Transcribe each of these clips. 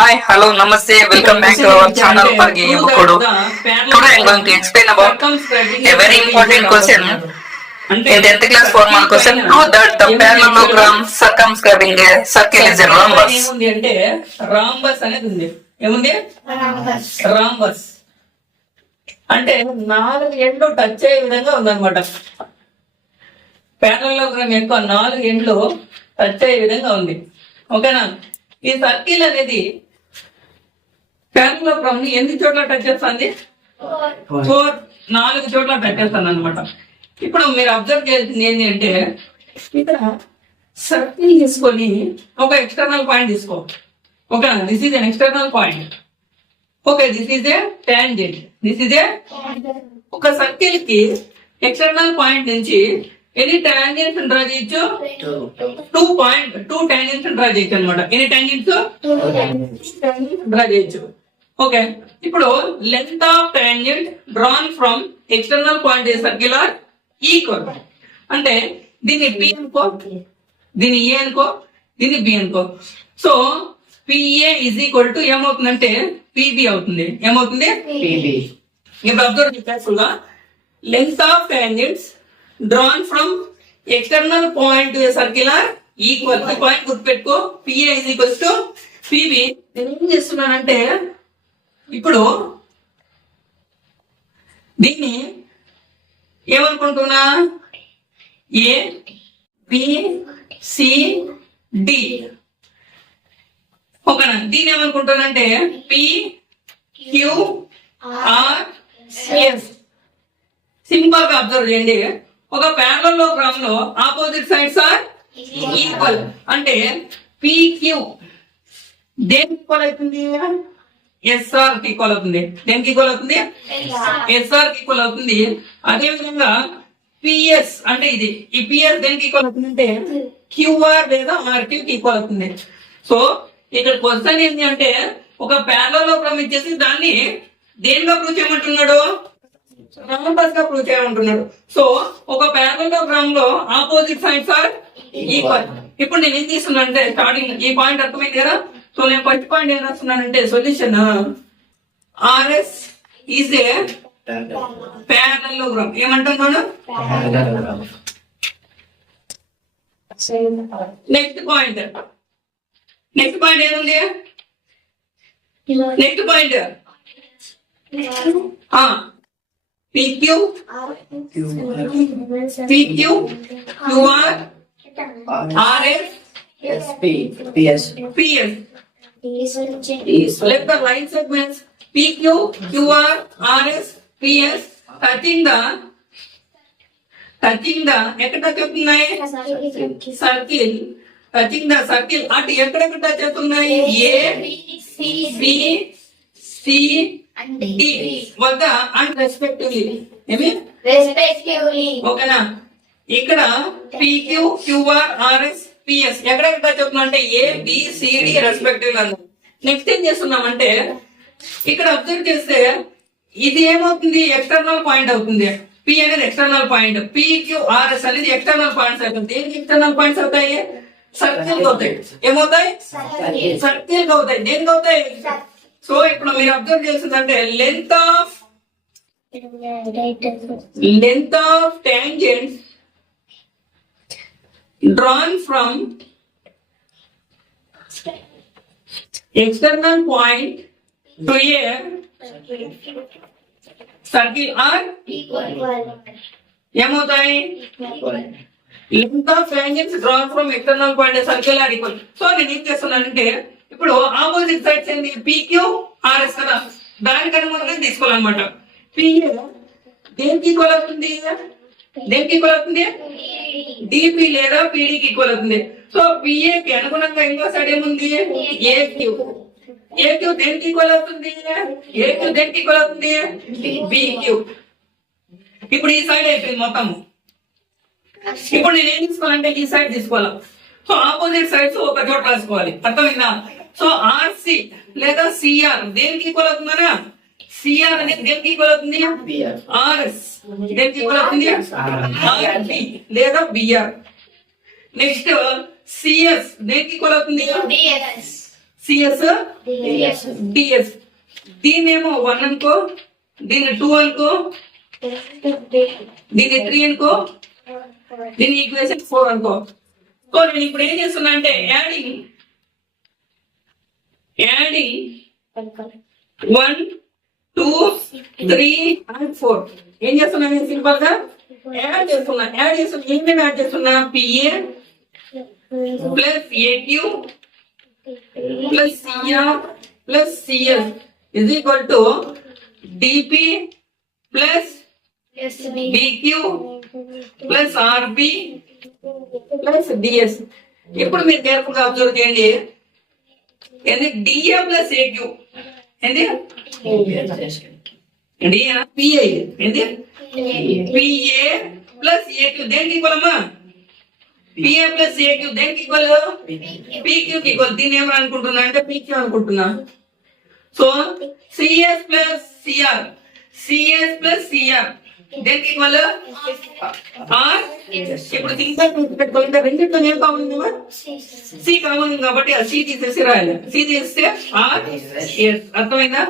Hi, hello, namaste, welcome back to our channel Pargi Yuvakudu. Today I am going to explain about a very important question in 10th class formal question. Prove that the parallelogram circumscribing a circle is a rhombus. అంటే rhombus అనేది ఉంది. ఏముంది? Rhombus అంటే 4 ఎండ్లు touch అయ్యే విధంగా ఉందన్నమాట. Parallelogram యొక్క 4 ఎండ్లు టచ్ అయ్యే విధంగా ఉంది. ఓకేనా? ఈ సర్కిల్ అనేది ప్యారలలోగ్రామ్ ని ఎన్ని చోట్ల టచ్ చేస్తుంది? 4 చోట్ల టచ్ చేస్తుంది అనమాట. ఇప్పుడు మీరు అబ్జర్వ్ చేయాల్సింది ఏంటి అంటే ఇక్కడ సర్కిల్ తీసుకొని ఒక ఎక్స్టర్నల్ పాయింట్ తీసుకో. ఓకేనా? This is N external point. Okay, this is a tangent. This is a ఒక సర్కిల్ కి ఎక్స్టర్నల్ పాయింట్ నుంచి ఎన్ని టాంజెంట్స్ డ్రా చేయొచ్చు? 2 టాంజెంట్స్ డ్రా చేయొచ్చు అనమాట. ఎన్ని టాంజెంట్స్? 2 డ్రా చేయొచ్చు. ఓకే, ఇప్పుడు length of tangent drawn from external point a circle are equal. అంటే దీన్ని పి అనుకో, దీన్ని ఏ అనుకో, దీన్ని బి అనుకో. So PA is equal to ఏమవుతుందంటే పిబి అవుతుంది. ఏమవుతుంది? పిబి. ఇప్పుడు అబ్జర్వ్ చేసేసుగా length of tangents drawn from external point to circle are equal. ఈ పాయింట్ గుర్తుపెట్టుకో, PA is equals to PB. నేను ఏం చేస్తున్నానంటే ఇప్పుడు దీన్ని ఏమనుకుంటున్నా, ఏ బి సి డి. ఓకేనా? దీన్ని ఏమనుకుంటానంటే P Q R S. Simple గా అబ్జర్వ్ చేయండి. ఒక ప్యారలలోగ్రామ్ లో ఆపోజిట్ సైడ్స్ ఆర్ ఈక్వల్. అంటే పిక్యూ దేనికి ఈక్వల్ అవుతుంది? ఎస్ఆర్ కి ఈక్వల్ అవుతుంది. దేనికి ఈక్వల్ అవుతుంది? ఎస్ఆర్ కి ఈక్వల్ అవుతుంది. అదే విధంగా పిఎస్ అంటే ఇది, ఈ పిఎస్ దేనికి ఈక్వల్ అవుతుంది అంటే క్యూఆర్ లేదా ఆర్క్యూ కి ఈక్వల్ అవుతుంది. సో ఇక్కడ క్వశ్చన్ ఏంటి అంటే ఒక ప్యారలలోగ్రామ్ ఇచ్చేసి దాన్ని దేనిగా ప్రూవ్ చేయమంటున్నాడు? రాంబస్ గా ప్రూవ్ చేయమంటున్నాడు. సో ఒక ప్యారలలోగ్రామ్ లో ఆపోజిట్ సైడ్స్ ఆర్ ఈక్వల్. ఇప్పుడు నేను ఏం చేస్తున్నా అంటే స్టార్టింగ్ ఈ పాయింట్ అర్థమైంది కదా. సో నేను ఫస్ట్ పాయింట్ ఏం రాస్తున్నానంటే solution RS is a parallelogram. ఏమంటున్నాను? నెక్స్ట్ పాయింట్ ఏముంది? Next point PQ QR RS PS. Let the line segments PQ QR RS PS touching the ఎక్కడ టచ్ అవుతున్నాయి? సర్కిల్. టచింగ్ ద సర్కిల్ అటు ఎక్కడెక్కడ touch అవుతున్నాయి? A B C D వద్ద and respectively. ఓకేనా? ఇక్కడ పిక్యూ క్యూఆర్ ఆర్ఎస్ పిఎస్ ఎక్కడెక్కడ touch అవుతున్నా అంటే A B C D respective అన్నారు. నెక్స్ట్ ఏం చేస్తున్నామంటే ఇక్కడ అబ్జర్వ్ చేస్తే ఇది ఏమవుతుంది? ఎక్స్టర్నల్ పాయింట్ అవుతుంది. పి అనేది ఎక్స్టర్నల్ పాయింట్, పిక్యూఆర్ఎస్ అనేది ఎక్స్టర్నల్ పాయింట్స్ అవుతుంది. దేనికి ఎక్స్టర్నల్ పాయింట్స్ అవుతాయి? సర్కిల్ అవుతాయి. ఏమవుతాయి? సర్కిల్ అవుతాయి. దేనికి అవుతాయి? సో ఇప్పుడు మీరు అబ్జర్వ్ చేసిందంటే length of tangents drawn from external point to a circle are ఏమవుతాయి? Length of tangents drawn from external point circle are equal. So నేను ఏం చేస్తున్నానంటే ఇప్పుడు ఆపోజిట్ సైడ్స్ ఏంది? పిక్యూ ఆర్ఎస్ కదా, దానికి అనుగుణంగా తీసుకోవాలన్నమాట. పిఏ దేనికి ఈక్వల్ అవుతుంది? దేనికి ఈక్వల్ అవుతుంది? డిపి లేదా పిడికి ఈక్వల్ అవుతుంది. సో పిఏకి అనుగుణంగా ఇంకో సైడ్ ఏముంది? ఏక్యూ. ఏక్యూ దేనికి ఈక్వల్ అవుతుంది? ఏక్యూ దేనికి ఈక్వల్ అవుతుంది? బిక్యూ. ఇప్పుడు ఈ సైడ్ అయిపోయింది మొత్తం. ఇప్పుడు నేను ఏం తీసుకోవాలంటే ఈ సైడ్ తీసుకోవాలి. సో ఆపోజిట్ సైడ్స్ ఒక చోట రాసుకోవాలి. అర్థమైందా? సో ఆర్సి లేదా సిఆర్ దేనికి ఈక్వల్ అవుతుందనా? సిఆర్ అనేది దేనికి ఈక్వల్ అవుతుంది? ఆర్ఎస్. దేనికి ఈక్వల్ అవుతుంది? ఆర్బి లేదా బిఆర్. నెక్స్ట్ సిఎస్ దేనికి ఈక్వల్ అవుతుంది? CS DS. దీన్నేమో 1 అనుకో, దీన్ని 2 అనుకో, దీన్ని 3 అనుకో, దీని ఈక్వేషన్ 4 అనుకో. సో నేను ఇప్పుడు ఏం చేస్తున్నా అంటే యాడింగ్ 1, 2, 3 and 4 ఏం చేస్తున్నా నేను సింపుల్ గా యాడ్ చేస్తున్నా. ఏమేమి యాడ్ చేస్తున్నా? PA plus AQ plus CR plus CS is equal to DP plus DQ plus RB plus DS. ఇప్పుడు మీరు కేర్ఫుల్ గా అబ్జర్వ్ చేయండి. ఏంది డిఏ ప్లస్ ఏక్యూ, ఏంది డిఏ పిఏ, ఏంది పిఏ ప్లస్ ఏక్యూ దేనికి ఈక్వల్ అమ్మా? పిఏ ప్లస్ ఏక్యూ దేనికి ఈక్వల్? పీక్యూకి ఈక్వల్. దీన్ని ఏమని అనుకుంటున్నా అంటే పీక్యూ అనుకుంటున్నా. సో సిఎస్ ప్లస్ సిఆర్ దేనికి ఈక్వల్? ఆర్. ఇప్పుడు పెట్టుకోవాలి రెండింటిలో ఏం కావాలి? సి కావాలి కాబట్టి సి తీసేసి రాయాలి. సి తీస్తే ఆర్ ఎస్. అర్థమైందా?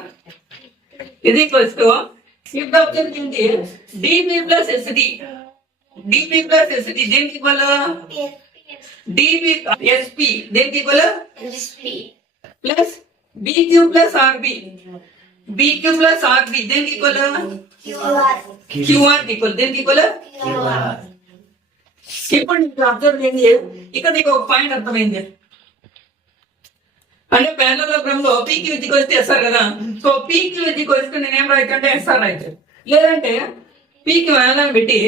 ఇది ఈక్వల్స్ టు ఇప్పుడు అబ్జర్వ్ చేయండి డిపి ప్లస్ ఎస్డి దేనికి ఈక్వల్? డిపి ఎస్పి దేనికి equal? Plus BQ plus RB దేనికి ఈక్వల్? క్యూఆర్ ఈక్వల్ దేనికి ఈక్వల్? ఇప్పుడు నీకు అబ్జర్వ్ చేయండి. ఇక్కడ నీకు ఒక పాయింట్ అర్థమైంది. అంటే పారలలోగ్రామ్ లో పీక్యూ ఇదికి వస్తే ఎస్ఆర్ కదా. సో పీక్యూ ఇదికి వస్తే నేను ఏం రాయచ్చు అంటే ఎస్ఆర్ రాయచ్చు. లేదంటే పీక్యూ అలా పెట్టి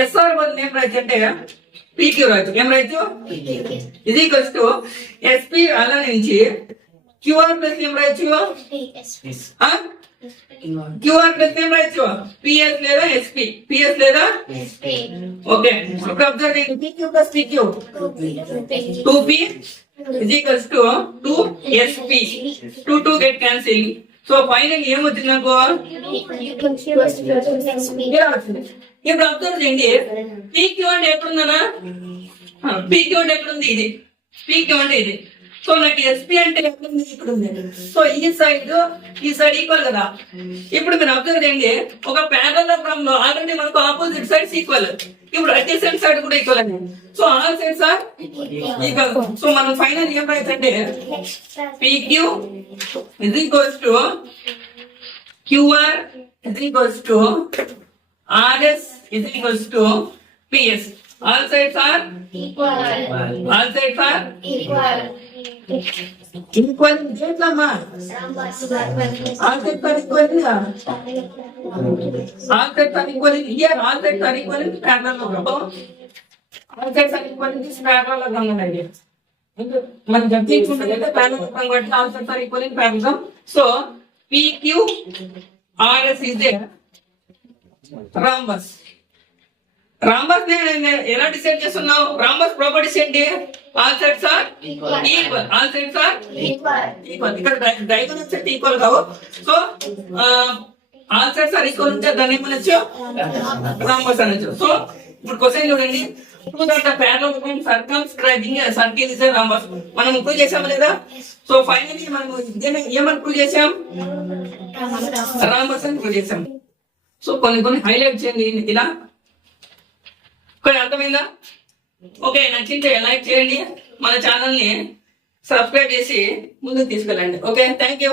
ఎస్ఆర్ బదులు ఏం రాయచ్చు అంటే పీక్యూ రాయచ్చు. ఏం రాయచ్చు? ఇది ఈక్వల్స్ టు ఎస్పీ అలా నుంచి క్యూఆర్ ప్లస్ ఏం రాయచ్చు? క్యూఆర్ ప్లస్ ఏం రాయచ్చు? పిఎస్ లేదా ఎస్పీ. ఓకే. ఇప్పుడు అబ్జర్వ్ చేయండి. PQ plus PQ 2p is equals to 2sp. 2 get cancelled. So final ఏమొచ్చింది నాకు? ఇప్పుడు అబ్జర్వ్ చేయండి. పీక్యూ అంటే ఎక్కడుందనా? పీక్యూ అంటే ఎక్కడుంది? ఇది పీక్యూ అంటే ఇది. సో నాకు ఎస్పీ అంటే ఎక్కడుంది? ఇక్కడ ఉంది. సో ఈ సైడ్ ఈక్వల్ కదా. ఇప్పుడు మీరు అబ్జర్వ్ చేయండి. ఒక పారలలోగ్రామ్ లో ఆల్రెడీ మనకు ఆపోజిట్ సైడ్స్ ఈక్వల్. ఇప్పుడు అడ్జసెంట్ సైడ్ కూడా ఈక్వల్ అని. So all sides are equal. So మనం ఫైనల్ ఏం రాయొచ్చు అంటే PQ is equals to QR is equals to RS is equals to PS. All sides are equal దేంట్లమ్మా? All sides are equal here. All sides are equal in parallelogram. All sides are equal in this parallelogram అనేది మనం చెప్పించుకుంటే parallelogram కాబట్టి all sides are equal in parallelogram. So PQRS is there. rhombus నేను ఎలా decide చేస్తున్నావు? rhombus properties ఏంటి? All sides are equal. ఇక్కడ diagonals equal కావు. So all sides are equal ఉంటే దాన్ని ఏమనొచ్చు? rhombus అనొచ్చు. సో ఇప్పుడు క్వశ్చన్ చూడండి. parallelogram circumscribing a circle is a rhombus. మనం ప్రూవ్ చేసామా లేదా? సో ఫైనల్లీ మనం ఏమని ప్రూవ్ చేసాం? rhombus అని ప్రూవ్ చేసాం. సో కొన్ని హైలైట్ చేయండి ఇలా. కొన్ని అర్థమైందా? ఓకే, నచ్చింటే లైక్ చేయండి. మన ఛానల్ ని సబ్స్క్రైబ్ చేసి ముందుకు తీసుకెళ్ళండి. Okay, thank you.